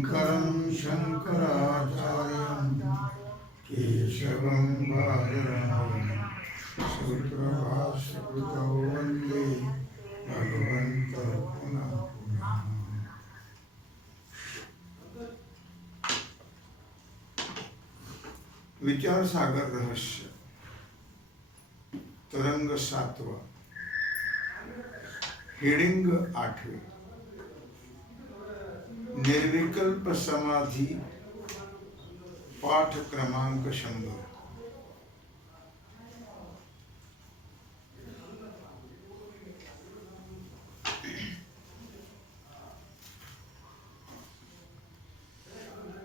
शङ्करं शङ्कराचार्यं केशवं बादरायणं सूत्रभाष्यकृतौ वन्दे भगवन्तौ पुनः पुनः। विचार सागर रहस्य तरंग 7वा, हेडिंग 8वे, निर्विकल्प समाधी, पाठ क्रमांक 100।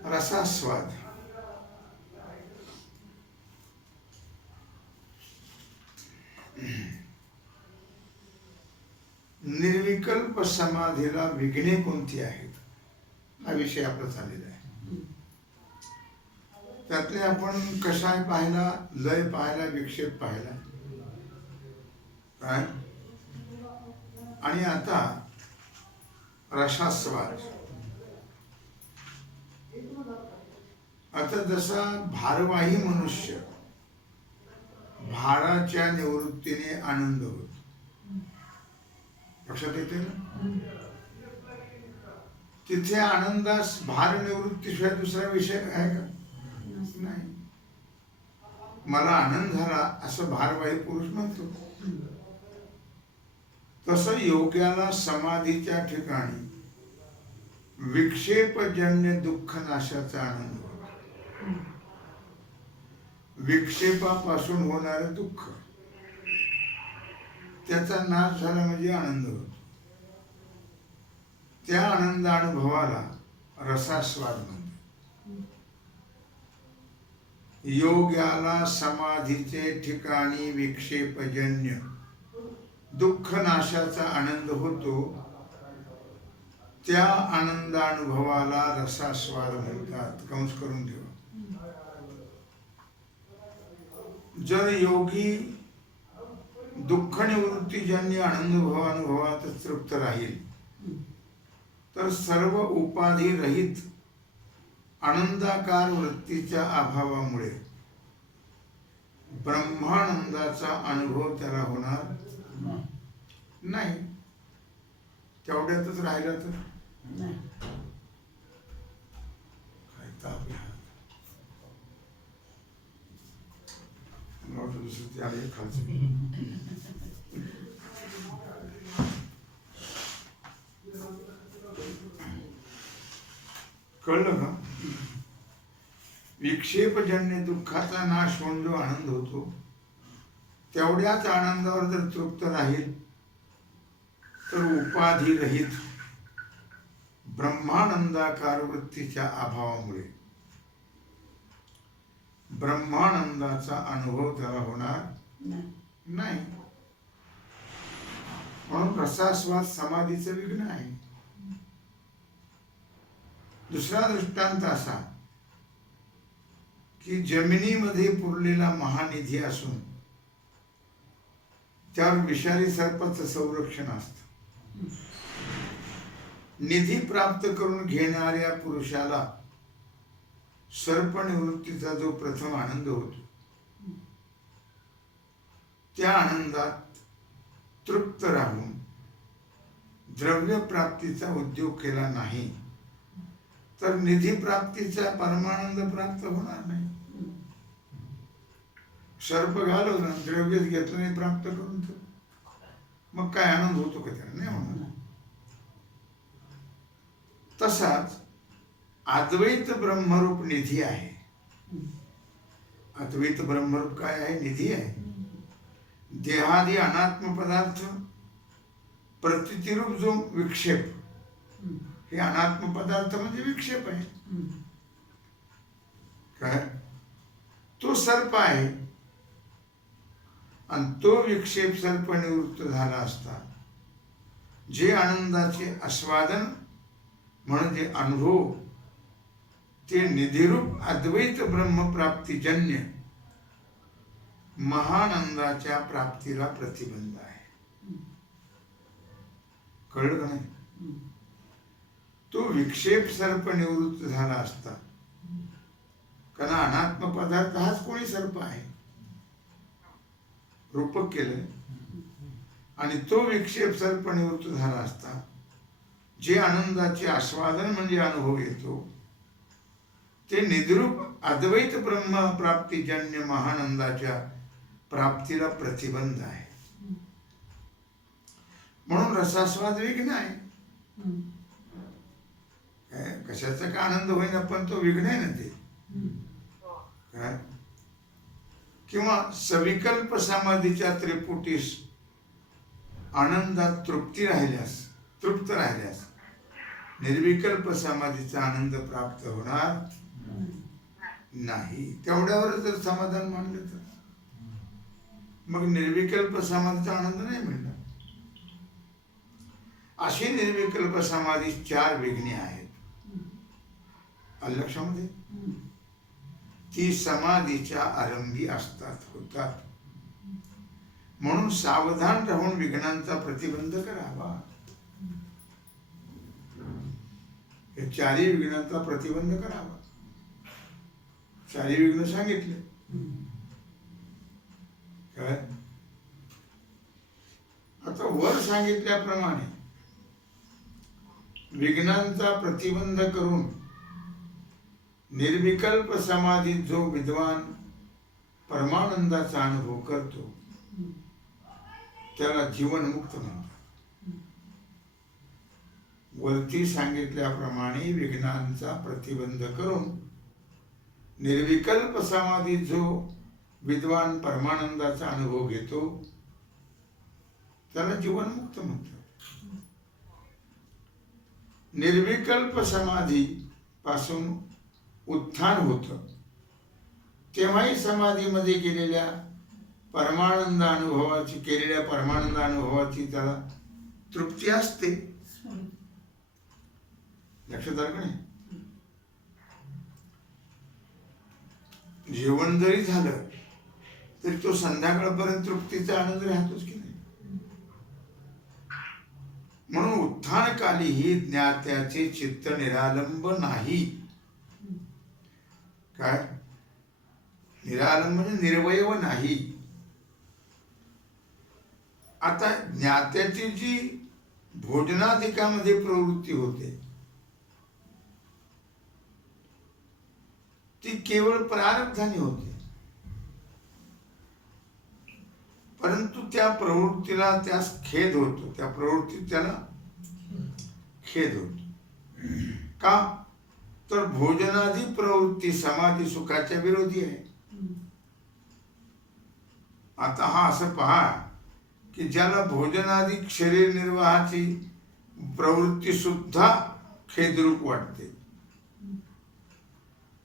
रसास्वाद। निर्विकल्प समाधीला विघ्ने कोणती आहेत हा विषय आपला चाललेला आहे। त्यातले आपण कषाय पाहिला, लय पाहिला, विक्षेप पाहिला काय, आणि आता रसास्वाद। आता जसा भारवाही मनुष्य भाराच्या निवृत्तीने आनंद होतो, लक्षात येते ना? तिथे आनंदास भार निवृत्तीशिवाय दुसरा विषय आहे का? नाही। मला आनंद झाला असं भारवाही पुरुष म्हणतो। तसं योग्याला समाधीच्या ठिकाणी विक्षेपजन्य दुःख नाशाचा आनंद होतो। विक्षेपापासून होणारे दुःख त्याचा नाश झाला म्हणजे आनंद होतो। त्या आनंद अनुभवाला रसास्वाद म्हणतात। योग्याला समाधीचे ठिकाणी विक्षेपजन्य दुःख नाशाचा आनंद होतो, त्या आनंदानुभवाला रसास्वाद म्हणतात। कंस करून ठेवा। जर योगी दुःख निवृत्तीजन्य अनुभवात तृप्त राहील तर सर्व उपाधी रहित आनंदाकार वृत्तीच्या अभावामुळे ब्रह्मानंदाचा अनुभव त्याला होणार नाही। तेवढ्यातच राहिला तर काय ताप आहे। दुसरी आली खालची कळलं का? विक्षेपजन्य दुःखाचा नाश होऊन जो आनंद होतो, तेवढ्याच आनंदावर जर तृप्त राहील तर उपाधी रहित ब्रह्मानंदाकार वृत्तीच्या अभावामुळे ब्रह्मानंदाचा अनुभव त्याला होणार नाही। म्हणून रसास्वाद समाधीचं विघ्न आहे। दुसरा दृष्टांत असा की जमिनीमध्ये पुरलेला महानिधी असून त्यावर विषारी सर्पाचं संरक्षण असतं। निधी प्राप्त करून घेणाऱ्या पुरुषाला सर्प निवृत्तीचा जो प्रथम आनंद होतो, त्या आनंदात तृप्त राहून द्रव्य प्राप्तीचा उद्योग केला नाही तर निधी प्राप्तीचा परमानंद प्राप्त होणार नाही। सर्प घालवला, द्रव्य घेतलं नाही प्राप्त करून, तर मग काय आनंद होतो का? त्याला नाही होणार। तसाच अद्वैत ब्रह्मरूप निधी आहे। अद्वैत ब्रह्मरूप काय आहे? निधी आहे। देहादी अनात्म पदार्थ प्रतीतिरूप जो विक्षेप, हे अनात्म पदार्थ म्हणजे विक्षेप आहे काय? तो सर्प आहे आणि तो विक्षेप सर्प निवृत्त झाला असता जे आनंदाचे आस्वादन म्हणजे अनुभव ते निधिरूप अद्वैत ब्रह्मप्राप्तीजन्य महानंदाच्या प्राप्तीला प्रतिबंध आहे। कळलं का नाही? तो विक्षेप सर्प निवृत्त झाला असता, कारण अनात्म पदार्थ हाच कोणी सर्प आहे, रूपक केलंय, आणि तो विक्षेप सर्प निवृत्त झाला असता जे आनंदाचे आस्वादन म्हणजे अनुभव येतो ते निद्रूप अद्वैत ब्रह्म प्राप्तीजन्य महानंदाच्या प्राप्तीला प्रतिबंध आहे. म्हणून रसास्वाद विघ्न आहे. कशाचा का आनंद होईना पण तो विघ्न आहे ना ते. किंवा सविकल्प समाधीच्या त्रिपुटीस आनंदात तृप्त राहिल्यास निर्विकल्प समाधीचा आनंद प्राप्त होणार नाही. तेवढ्यावर जर समाधान मानलं तर मग निर्विकल्प समाधीचा आनंद नाही मिळणार. अशी निर्विकल्प समाधी 4 विघ्ने आहेत लक्षामध्ये. ती समाधीच्या आरंभी होतात. म्हणून सावधान राहून विघ्नांचा प्रतिबंध करावा. हे 4ही विघ्नांचा प्रतिबंध करावा. 4ही विघ्न सांगितले काय. आता वर सांगितल्याप्रमाणे विघ्नांचा प्रतिबंध करून निर्विकल्प समाधीत जो विद्वान परमानंदाचा अनुभव करतो त्याला जीवनमुक्त म्हणतात. वरती सांगितल्याप्रमाणे विघ्नांचा प्रतिबंध करून निर्विकल्प समाधीत जो विद्वान परमानंदाचा अनुभव घेतो त्याला जीवनमुक्त म्हणतात. निर्विकल्प समाधी पासून उत्थान होतं तेव्हाही समाधीमध्ये केलेल्या परमानंद अनुभवाची त्याला तृप्ती असते. लक्षात आलं का नाही. जेवण जरी झालं तरी तो संध्याकाळपर्यंत तृप्तीचा आनंद राहतोच की नाही. म्हणून उत्थानकालीही ज्ञात्याचे चित्त निरालंब नाही. काय निरालंब म्हणजे निर्वयव नाही. आता ज्ञात्याची जी भोजनाधिकामध्ये प्रवृत्ती होते ती केवळ प्रारब्धाने होते. परंतु त्या प्रवृत्तीला त्यास खेद होतो. त्या प्रवृत्तीत त्याला खेद होतो. का तर भोजनादी प्रवृत्ती समाधी सुखाच्या विरोधी आहे. आता हा असं पहा की ज्याला भोजनादी शरीर निर्वाहाची प्रवृत्ती सुद्धा खेदरूप वाटते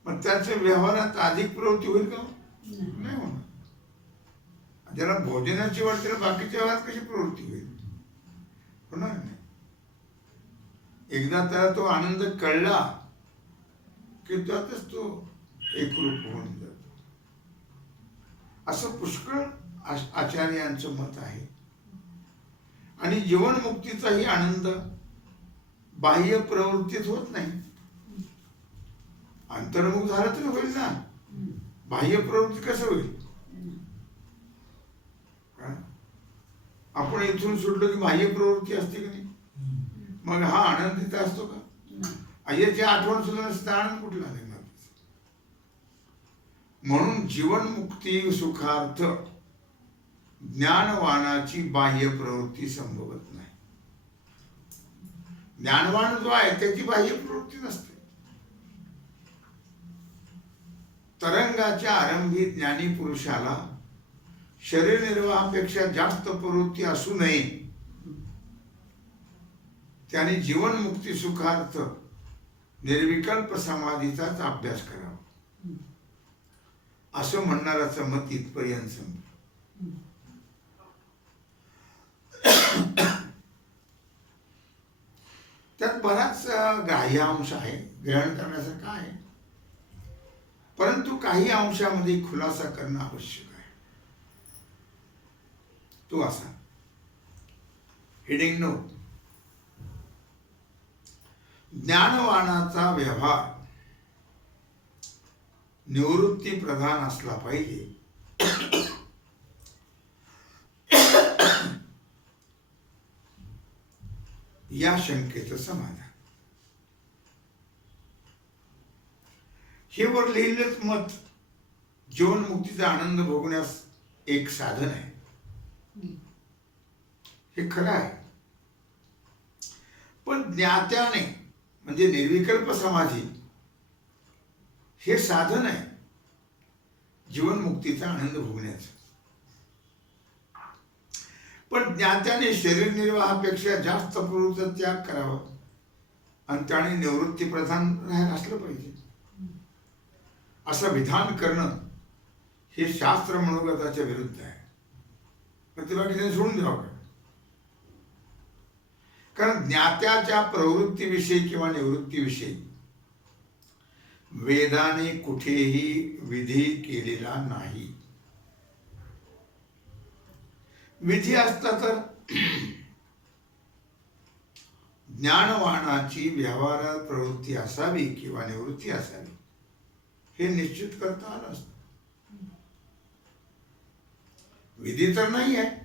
मग त्याच्या व्यवहारात अधिक प्रवृत्ती होईल का. नाही होणार. ज्याला भोजनाची वाटते बाकीच्या व्यवहारात कशी प्रवृत्ती होईल. होणार नाही. एकदा त्याला तो आनंद कळला की त्यातच तो एकरूप होऊन जातो. असं पुष्कळ आचार्यांचं मत आहे. आणि जीवनमुक्तीचाही आनंद बाह्य प्रवृत्तीत होत नाही. अंतर्मुख झालं तरी होईल ना. बाह्य प्रवृत्ती कसं होईल. आपण इथून सुटलो की बाह्य प्रवृत्ती असते की नाही. मग हा आनंद तिथे असतो का. याची आठवण सुद्धा नसते आनंद कुठला नाही. म्हणून जीवनमुक्ती सुखार्थ ज्ञानवानाची बाह्य प्रवृत्ती संभवत नाही. ज्ञानवान जो आहे त्याची बाह्य प्रवृत्ती नसते. तरंगाच्या आरंभी ज्ञानी पुरुषाला शरीर निर्वाहापेक्षा जास्त प्रवृत्ती असू नये. त्याने जीवनमुक्ती सुखार्थ निर्विकल्प समाधीचाच अभ्यास करावा असं म्हणणाराचं मत इथपर्यंत समज. त्यात बराच ग्राह्य अंश आहे. ग्रहण करण्यासारखं आहे. परंतु काही अंशामध्ये खुलासा करणं आवश्यक आहे. तो असा हेडिंग नोट. ज्ञानवानाचा व्यवहार निवृत्ती प्रधान असला पाहिजे, या शंकेचं समाधान. हे वर लिहिलेच मत जीवनमुक्तीचा आनंद भोगण्यास एक साधन आहे, हे खरं आहे. पण ज्ञात्याने म्हणजे निर्विकल्प समाधी हे साधन आहे जीवनमुक्तीचा आनंद भोगण्याचं. पण ज्ञात्याने शरीर निर्वाहापेक्षा जास्त प्रवृत्तीचा त्याग करावा आणि त्याने निवृत्ती प्रधान राहायला असलं पाहिजे, असं विधान करणं हे शास्त्र मनोगताच्या विरुद्ध आहे. पण ते बाकीचे सोडून द्यावं. कारण ज्ञात्याच्या प्रवृत्तीविषयी किंवा निवृत्तीविषयी वेदाने कुठेही विधी केलेला नाही. विधी असता तर ज्ञानवानाची व्यवहारात प्रवृत्ती असावी किंवा निवृत्ती असावी हे निश्चित करता आलं असतं. विधी तर नाही आहे.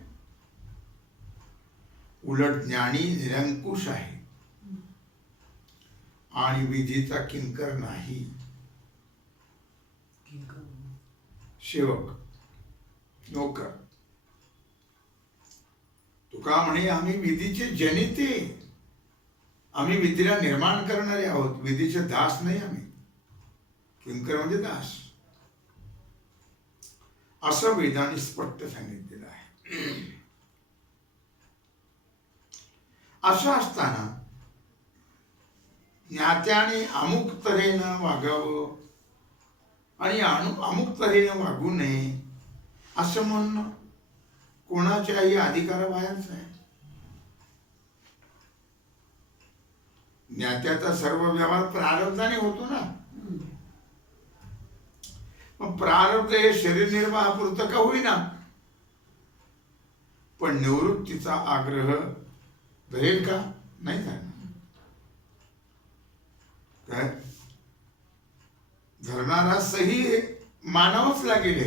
उलट ज्ञानी निरंकुश आहे आणि विधीचा किंकर नाही. सेवक नोकर. तुका म्हणे आम्ही विधीचे जनिते, आम्ही विधीला निर्माण करणारे आहोत, विधीचे दास नाही आम्ही. किंकर म्हणजे दास, असं वेदांनी स्पष्ट सांगितलेलं आहे. असं असताना ज्ञात्याने अमुक तऱ्हेनं वागावं आणि अमुक तऱ्हेनं वागू नये असं म्हणणं कोणाच्याही अधिकाराबाहेरच आहे. ज्ञात्याचा सर्व व्यवहार प्रारब्धाने होतो ना. मग प्रारब्ध हे शरीर निर्वाहापुरतं का होईना, पण निवृत्तीचा आग्रह धरेल का? नाही धरणार. काय धरणारा सही मानावंच लागेल.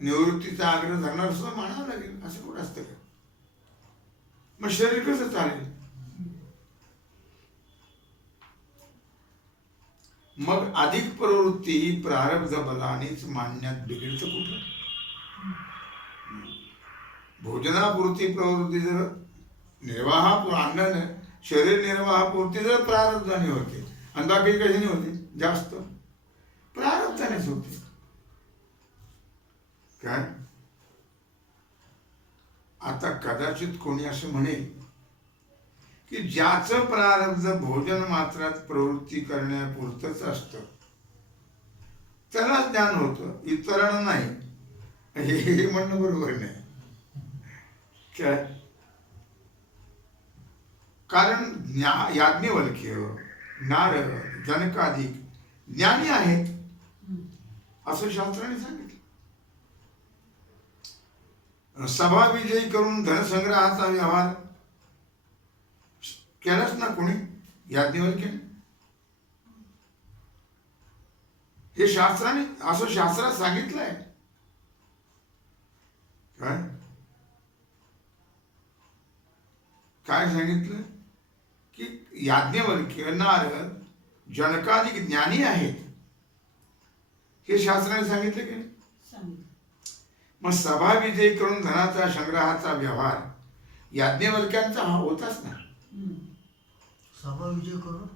निवृत्तीचा आग्रह धरणार सुद्धा मानावं लागेल. असं कुठं असतं का? मग शरीर कसं चालेल? मग अधिक प्रवृत्ती ही प्रारब्ध बलानेच मानण्यात बिघडतं कुठं? भोजनापुरती प्रवृत्ती जर अन्न शरीर निर्वाहापुरती जर प्रारब्धाने होते आणि बाकी कशाने होते? जास्त प्रारब्धानेच होते. काय आता कदाचित कोणी असं म्हणेल की ज्याचं प्रारब्ध भोजन मात्रात प्रवृत्ती करण्यापुरतंच असतं त्याला ज्ञान होतं, इतरांना नाही. हे म्हणणं बरोबर नाही. काय कारण याज्ञवल्क्य, नारद, जनकादिक ज्ञानी आहेत असं शास्त्राने सांगितलं. सभा विजयी करून धनसंग्रहाचा व्यवहार केलाच ना कोणी याज्ञवल्क्याने. हे शास्त्राने असं शास्त्रात सांगितलंय. काय काय सांगितलं की याज्ञवल्क्य, नारद, जनकादिक ज्ञानी आहेत हे शास्त्राने सांगितलं की नाही? मग सभा विजयी करून धनाचा संग्रहाचा व्यवहार याज्ञवल्क्यांचा हा होताच ना. सभा विजय करून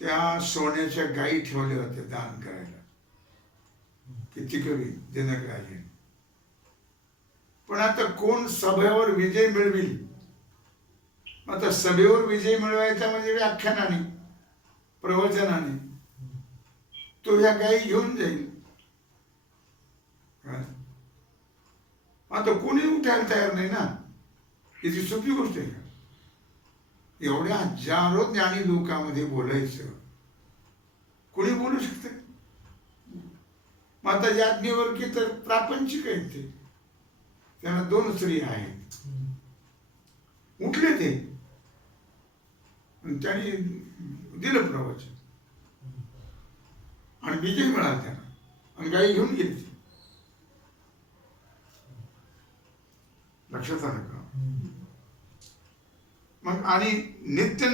त्या सोन्याच्या गायी ठेवल्या होत्या दान करायला. किती कवी जनकराजे. पण आता कोण सभेवर विजय मिळविल? आता सभेवर विजय मिळवायचा म्हणजे व्याख्यानाने, प्रवचनाने तो ह्या गायी घेऊन जाईल. आता कोणी उठायला तयार नाही ना. याची सोपी गोष्ट आहे का? एवढ्या हजारो ज्ञानी लोकांमध्ये बोलायचं कोणी बोलू शकते? मग आता याज्ञवल्क्य तर प्रापंचिक आहेत. ते त्यांना 2 स्त्री आहेत. उठले ते. आणि त्यांनी दिलं प्रवचन आणि विजय मिळाला त्यांना आणि गाई घेऊन गेली ती. लक्षात आलं का? मग आणि नित्य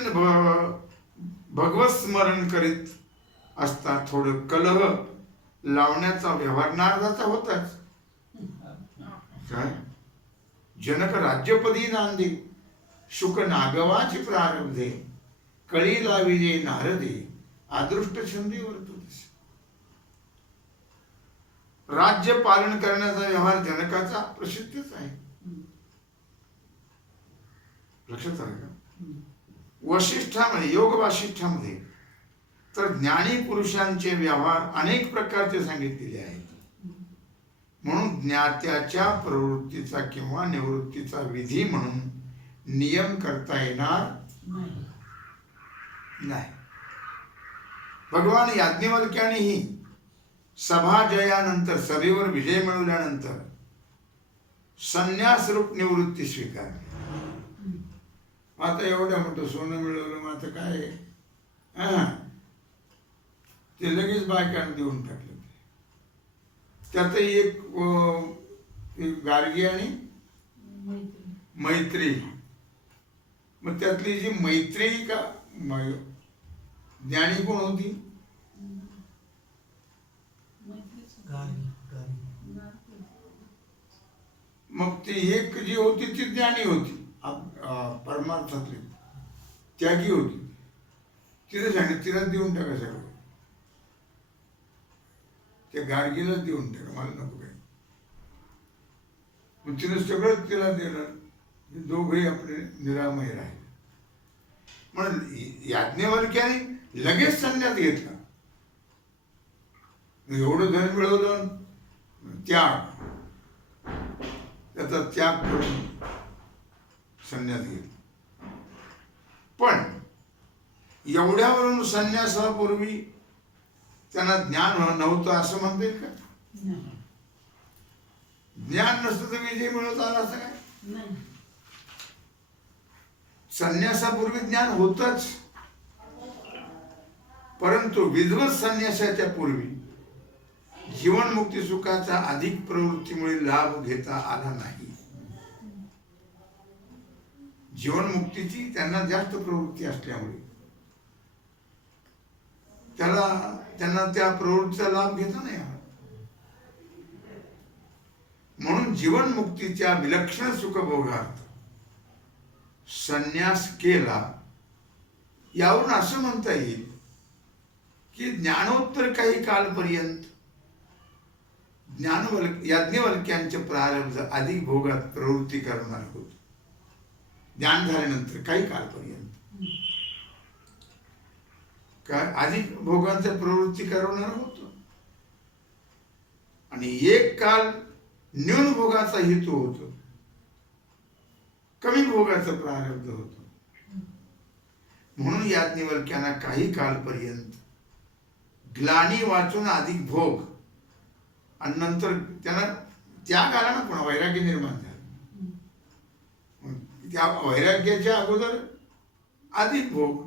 भगवत स्मरण करीत असता थोडं कलह लावण्याचा व्यवहार नारदाचा होताच. काय जनक राज्यपदी नांदे शुक नागवाची प्रारब्धे कळीला विजय नारदे अदृष्ट छंदी वर्तुतसे. राज्य पालन करण्याचा व्यवहार जनकाचा प्रसिद्धच आहे. लक्षात आलं का? वशिष्ठामध्ये योग वासिष्ठामध्ये तर ज्ञानी पुरुषांचे व्यवहार अनेक प्रकारचे सांगितलेले आहेत. म्हणून ज्ञात्याच्या प्रवृत्तीचा किंवा निवृत्तीचा विधी म्हणून नियम करता येणार नाही. भगवान याज्ञवल्क्यानेही सभा जयानंतर सभेवर विजय मिळवल्यानंतर संन्यास रूप निवृत्ती स्वीकारली. आता एवढ्या मोठं सोनं मिळवलं मग आता काय ते लगेच बायकांना देऊन टाकलं. त्यातही एक गार्गी आणि मैत्री. मग त्यातली जी मैत्री का ज्ञानी कोण होती? मग ती एक जी होती ती ज्ञानी होती, परमार्थातली त्यागी होती. तिने सांगितलं तिला देऊन टाका सगळं, त्या गार्गीलाच देऊन टाका, मला नको काय. मग तिने सगळं तिला दिलं. दोघेही आपले निरामय राहिले. म्हणून याज्ञवल्क्याने लगेच संन्यास घेतला. एवढं धन मिळवलं, त्याग, त्याचा त्याग करून संन्यास घेतला. पण एवढ्यावरून संन्यासापूर्वी त्यांना ज्ञान नव्हतं असं म्हणता येईल का? ज्ञान नसतं तर विजय मिळवता आला असं काय? संन्यासापूर्वी ज्ञान होतच, परंतु विद्वत संन्यासाच्या पूर्वी जीवनमुक्ती सुखाचा अधिक प्रवृत्तीमुळे लाभ घेता आला नाही. जीवनमुक्तीची त्यांना जास्त प्रवृत्ती असल्यामुळे त्यांना त्या प्रवृत्तीचा लाभ घेता नाही आला. म्हणून जीवनमुक्तीच्या विलक्षण सुखभोगार्थ संन्यास केला. यावरून असं म्हणता येईल की ज्ञानोत्तर काही कालपर्यंत याज्ञवल्क्यांचे प्रारब्ध अधिक भोगात प्रवृत्ती करणार होते. ज्ञान झाल्यानंतर काही कालपर्यंत काय अधिक भोगांच्या प्रवृत्ती करवणार होतो. आणि एक काल न्यून भोगाचा हेतू होतो, कमी भोगाचं प्रारब्ध होतं. म्हणून याज्ञवल्क्यांना काही कालपर्यंत ग्लानी वाचून अधिक भोग आणि नंतर त्यांना त्या काळानं पण वैराग्य निर्माण झालं. त्या वैराग्याच्या अगोदर अधिक भोग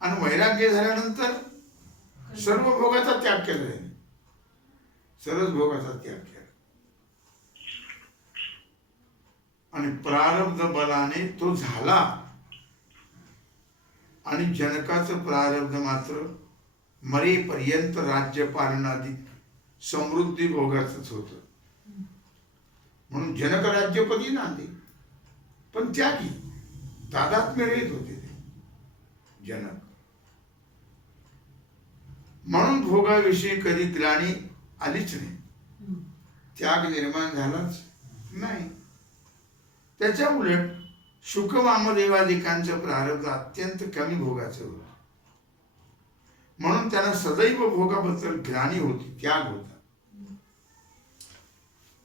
आणि वैराग्य झाल्यानंतर सर्व भोगाचा त्याग केला जाईल. सर्वच भोगाचा त्याग केला आणि प्रारब्ध बलाने तो झाला. आणि जनकाचं प्रारब्ध मात्र मरेपर्यंत राज्य पालनाधिक समृद्धी भोगाचंच होतं. म्हणून जनक राज्यपदी नांदे, पण त्यागी तादात्म्य रहित होते ते जनक. म्हणून भोगाविषयी कधी ग्लानी आलीच नाही, त्याग निर्माण झालाच नाही. त्याच्या उलट शुक वामदेवादिकांचं प्रारब्ध अत्यंत कमी भोगाचं होतं. म्हणून त्यांना सदैव भोगाबद्दल ग्लानी होती, त्याग होता.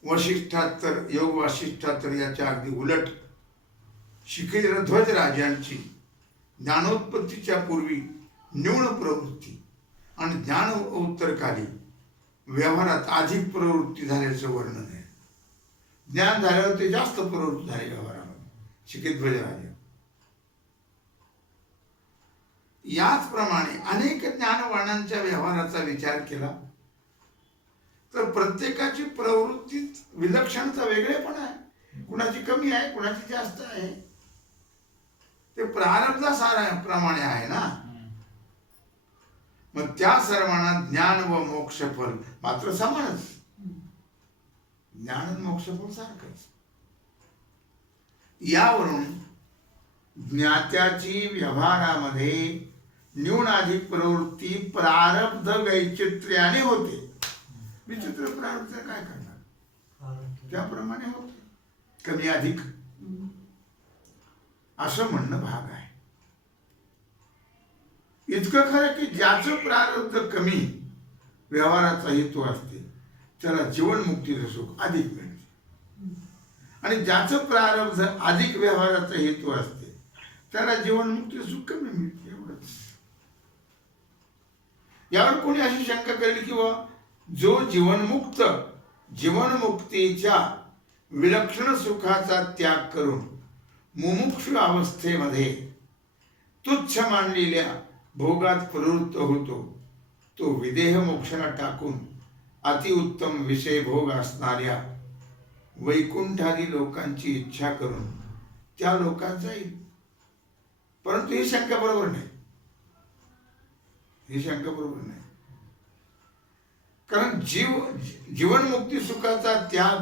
वशिष्ठात तर योग वासिष्ठात तर याच्या अगदी उलट शिखरध्वज राजांची ज्ञानोत्पत्तीच्या पूर्वी न्यून प्रवृत्ती आणि ज्ञान उत्तरकाली व्यवहारात अधिक प्रवृत्ती झाल्याचं वर्णन आहे. ज्ञान झाल्यावर ते जास्त प्रवृत्त झाले व्यवहारामध्ये. शिखितध्वजराज. याचप्रमाणे अनेक ज्ञानवानांच्या व्यवहाराचा विचार केला तर प्रत्येकाची प्रवृत्ती विलक्षणता वेगळेपणा आहे. कुणाची कमी आहे, कुणाची जास्त आहे. ते प्रारब्धाप्रमाणे आहे ना. मग त्या सर्वांना ज्ञान व मोक्ष फल मात्र समानच. ज्ञान आणि मोक्ष फल सारखंच. यावरून ज्ञात्याची व्यवहारामध्ये न्यूनाधिक प्रवृत्ती प्रारब्ध वैचित्र्याने होते. विचित्र प्रारब्ध काय करणार, त्याप्रमाणे होते, कमी अधिक असं म्हणणं भाग आहे. इतकं खरं की ज्याचं प्रारब्ध कमी व्यवहाराचा हेतू असते त्याला जीवनमुक्तीचं सुख अधिक मिळते, आणि ज्याचं प्रारब्ध अधिक व्यवहाराचा हेतू असते त्याला जीवनमुक्तीचं सुख कमी मिळते. एवढंच. यावर कोणी अशी शंका करेल की जो जीवनमुक्तीच्या विलक्षण सुखाचा त्याग करून मुमुक्षु अवस्थेमध्ये तुच्छ मानलेल्या भोगात प्रवृत्त होतो, तो विदेह मोक्षाला टाकून अतिउत्तम विषय भोग असणाऱ्या वैकुंठादी लोकांची इच्छा करून त्या लोकात जाईल. परंतु ही शंका बरोबर नाही. ही शंका बरोबर नाही. कारण जीवनमुक्ती सुखाचा त्याग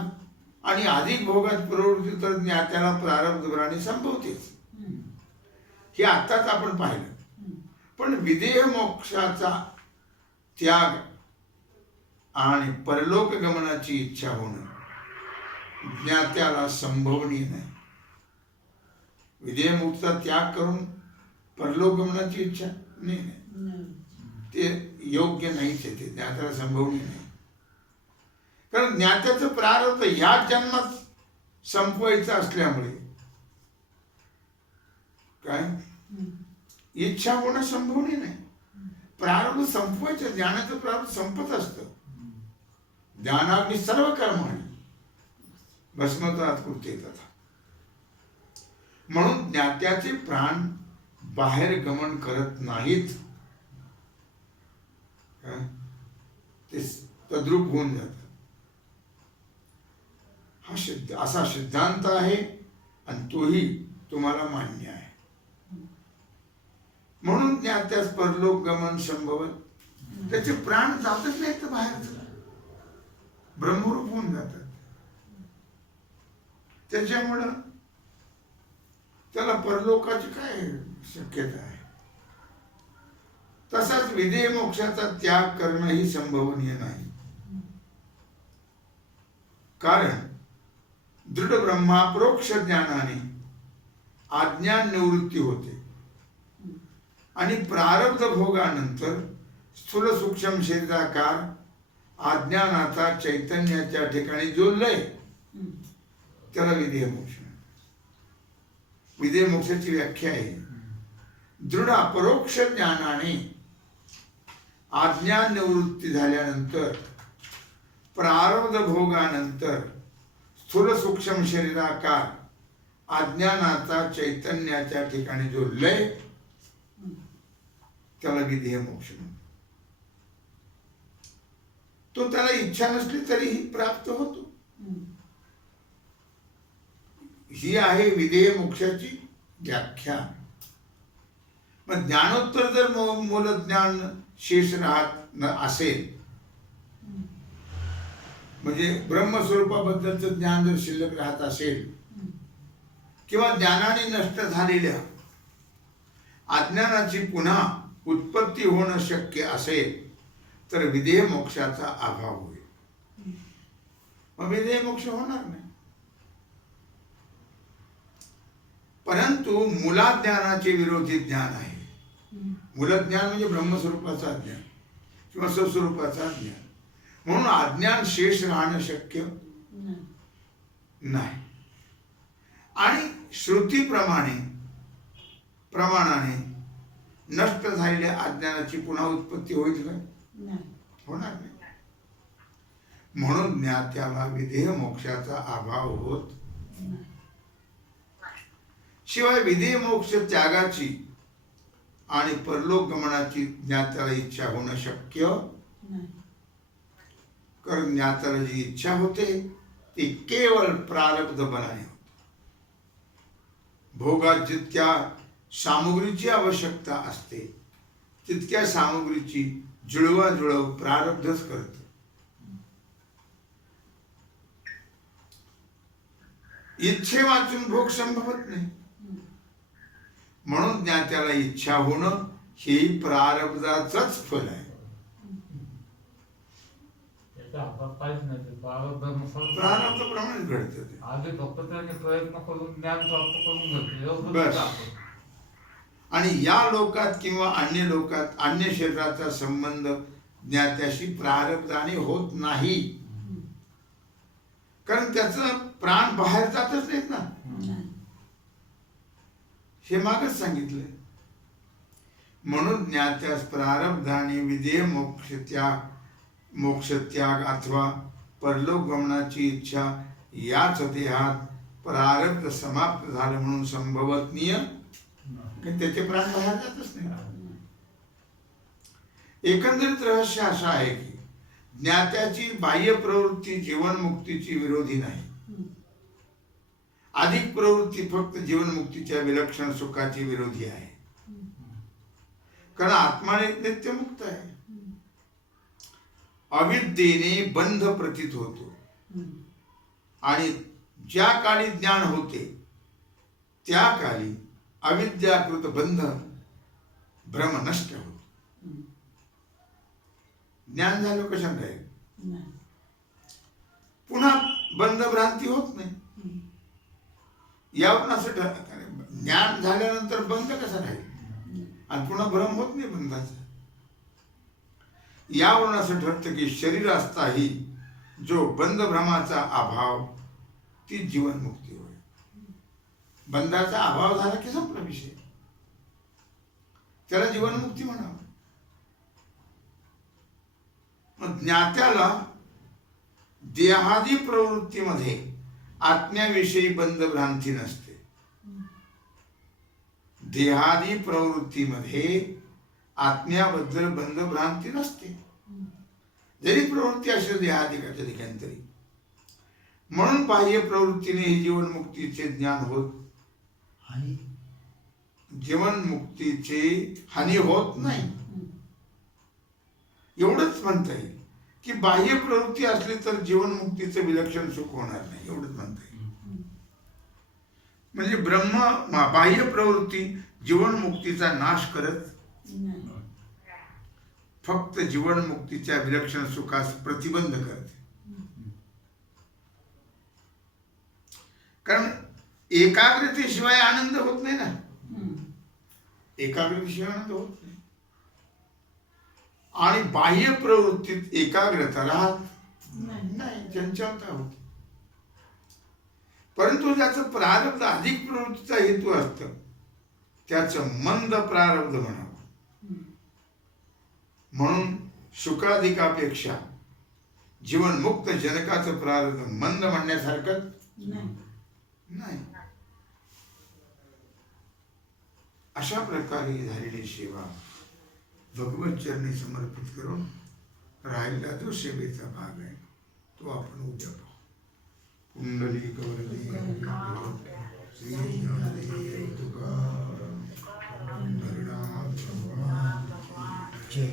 आणि अधिक भोगात प्रवृत्ती तर ज्ञात्याला प्रारब्धपणाने संभवतेच. हे आत्ताच आपण पाहिलं. पण विदेह मोक्षाचा त्याग आणि परलोक गमनाची इच्छा होणं ज्ञात्याला संभवनीय नाही. विदेह मुक्तीचा त्याग करून परलोक गमनाची इच्छा नाही, ते योग्य नाहीच आहे. ते ज्ञात्याला संभवनीय नाही. कारण ज्ञात्याचं प्रारब्ध ह्याच जन्मात संपवायचं असल्यामुळे काय इच्छा होणं संभवनीय नाही. प्रारब्ध संपवायचं, ज्ञानाचं प्रारब्ध संपत असतं. ज्ञानाग्नी सर्व कर्माणी भस्मत्वात् कुरुते तथा. म्हणून ज्ञात्याचे प्राण बाहेर गमन करत नाहीत, ते तद्रूप होऊन जातात. हा असा सिद्धांत आहे आणि तोही तुम्हाला मान्य आहे. म्हणून ज्ञात्यास परलोक गमन संभवत, त्याचे प्राण जातच नाहीत तर बाहेर ब्रह्मरूप होऊन जातात. त्याच्यामुळं त्याला परलोकाची काय शक्यता आहे. तसाच विदेह मोक्षाचा त्याग करणं ही संभवनीय नाही. कारण दृढ ब्रह्मापरोक्ष ज्ञानाने अज्ञान निवृत्ती होते आणि प्रारब्ध भोगानंतर स्थूल सूक्ष्म शरीराकार अज्ञानाचा चैतन्याच्या ठिकाणी जोडलंय त्याला विदेह मोक्ष. विदेह मोक्षाची व्याख्या आहे दृढ अपरोक्ष ज्ञानाने अज्ञान निवृत्ती झाल्यानंतर प्रारब्ध भोगानंतर स्थूल सूक्ष्म शरीराकार अज्ञानाचा चैतन्याच्या ठिकाणी जोडलंय त्याला विदेह मोक्ष. तो त्याला इच्छा नसली तरीही प्राप्त होतो. ही आहे विदेह मोक्षाची व्याख्या. मग ज्ञानोत्तर जर मूल ज्ञान शेष राहत असेल, म्हणजे ब्रह्मस्वरूपाबद्दलचं ज्ञान जर शिल्लक राहत असेल किंवा ज्ञानाने नष्ट झालेल्या अज्ञानाची पुन्हा उत्पत्ती होणं शक्य असेल तर विदेह मोक्षाचा अभाव होईल. मग विदेह मोक्ष होणार नाही. परंतु मूलाज्ञानाचे विरोधी ज्ञान आहे. मूलज्ञान म्हणजे ब्रह्मस्वरूपाचा ज्ञान किंवा स्वस्वरूपाचा ज्ञान. म्हणून अज्ञान शेष राहणं शक्य नाही. आणि श्रुतीप्रमाणे प्रमाणाने नष्ट झालेल्या अज्ञानाची पुन्हा उत्पत्ती होईल का? होणार नाही. म्हणून ज्ञात्याला विदेह मोक्षाचा अभाव होत. शिवाय विधेय मोक्ष त्यागाची आणि परलोक गमनाची ज्ञात्याला इच्छा होणं शक्य नाही. कारण ज्ञात्याला जी इच्छा होते ती केवळ प्रारब्ध बनाने होते. भोगात जितक्या सामुग्रीची आवश्यकता असते तितक्या सामुग्रीची जुळवाजुळव प्रारब्धच करत. इच्छे वाचून भोग संभवत नाही. म्हणून ज्ञात्याला इच्छा होणं ही प्रारब्धाचंच फल आहे. प्रारब्धाप्रमाणेच घडतं ते. आधी फक्त त्यांनी प्रयत्न करून ज्ञान प्राप्त करून घेतले बस. आणि या लोकात किंवा अन्य लोकात अन्य शरीराचा संबंध ज्ञात्याशी प्रारब्धाने होत नाही. कारण त्याचं प्राण बाहेर जातच नाहीत ना. हे मागच सांगितलंय. म्हणून ज्ञात्यास प्रारब्धाने विधेय मोक्षत्याग अथवा परलोक गमनाची इच्छा याच देहात प्रारब्ध समाप्त झालं म्हणून संभवनीय त्याचे प्राण बाहेर जातच नाही. एकंदरीत रहस्य असं आहे की ज्ञात्याची बाह्य प्रवृत्ती जीवनमुक्तीची विरोधी नाही. अधिक प्रवृत्ती फक्त जीवनमुक्तीच्या विलक्षण सुखाची विरोधी आहे. कारण आत्मा नित्यमुक्त आहे. अविद्येने बंध प्रतीत होतो आणि ज्या काळी ज्ञान होते त्या काळी अविद्याकृत बंध भ्रम नष्ट होतो. ज्ञान झालं कशाला राहील. पुन्हा बंध भ्रांती होत नाही. यावरून असं ठरत ज्ञान झाल्यानंतर बंध कसा राहील आणि पुन्हा भ्रम होत नाही बंधाचा. यावरून असं ठरतं की शरीर असताही जो बंध भ्रमाचा अभाव ती जीवनमुक्ती होय. बंधाचा अभाव झाला की संपला विषय. त्याला जीवनमुक्ती म्हणावं. मग ज्ञात्याला देहादी प्रवृत्तीमध्ये आत्म्याविषयी बंध भ्रांती नसते. देहादी प्रवृत्तीमध्ये आत्म्याबद्दल बंध भ्रांती नसते. जरी प्रवृत्ती असेल देहादी का तरी काहीतरी. म्हणून बाह्य प्रवृत्तीने ही जीवनमुक्तीचे ज्ञान होत आणि जीवनमुक्तीची हानी होत नाही. एवढंच म्हणता येईल की बाह्य प्रवृत्ती असली तर जीवनमुक्तीचं विलक्षण सुख होणार नाही. एवढंच म्हणता येईल. म्हणजे बाह्य प्रवृत्ती जीवनमुक्तीचा नाश करत फक्त जीवनमुक्तीच्या विलक्षण सुखास प्रतिबंध करते. कारण एकाग्रतेशिवाय आनंद होत नाही ना. एकाग्रतेशिवाय आनंद होत नाही. आणि बाह्य प्रवृत्तीत एकाग्रता राहत नाही, चंचलता होती. परंतु ज्याचं प्रारब्ध अधिक प्रवृत्तीचा हेतू असतं त्याचं मंद प्रारब्ध म्हणावं. म्हणून सुखाधिकापेक्षा जीवनमुक्त जनकाचं प्रारब्ध मंद म्हणण्यासारखं नाही. अशा प्रकारे झालेली सेवा भगवत चरणी समर्पित करून राहिलेला जो सेवेचा भाग आहे तो आपण उद्या पाहू. पुंडलिक वरदे श्री ज्ञानदेव तुकाराम हरिनाम. जय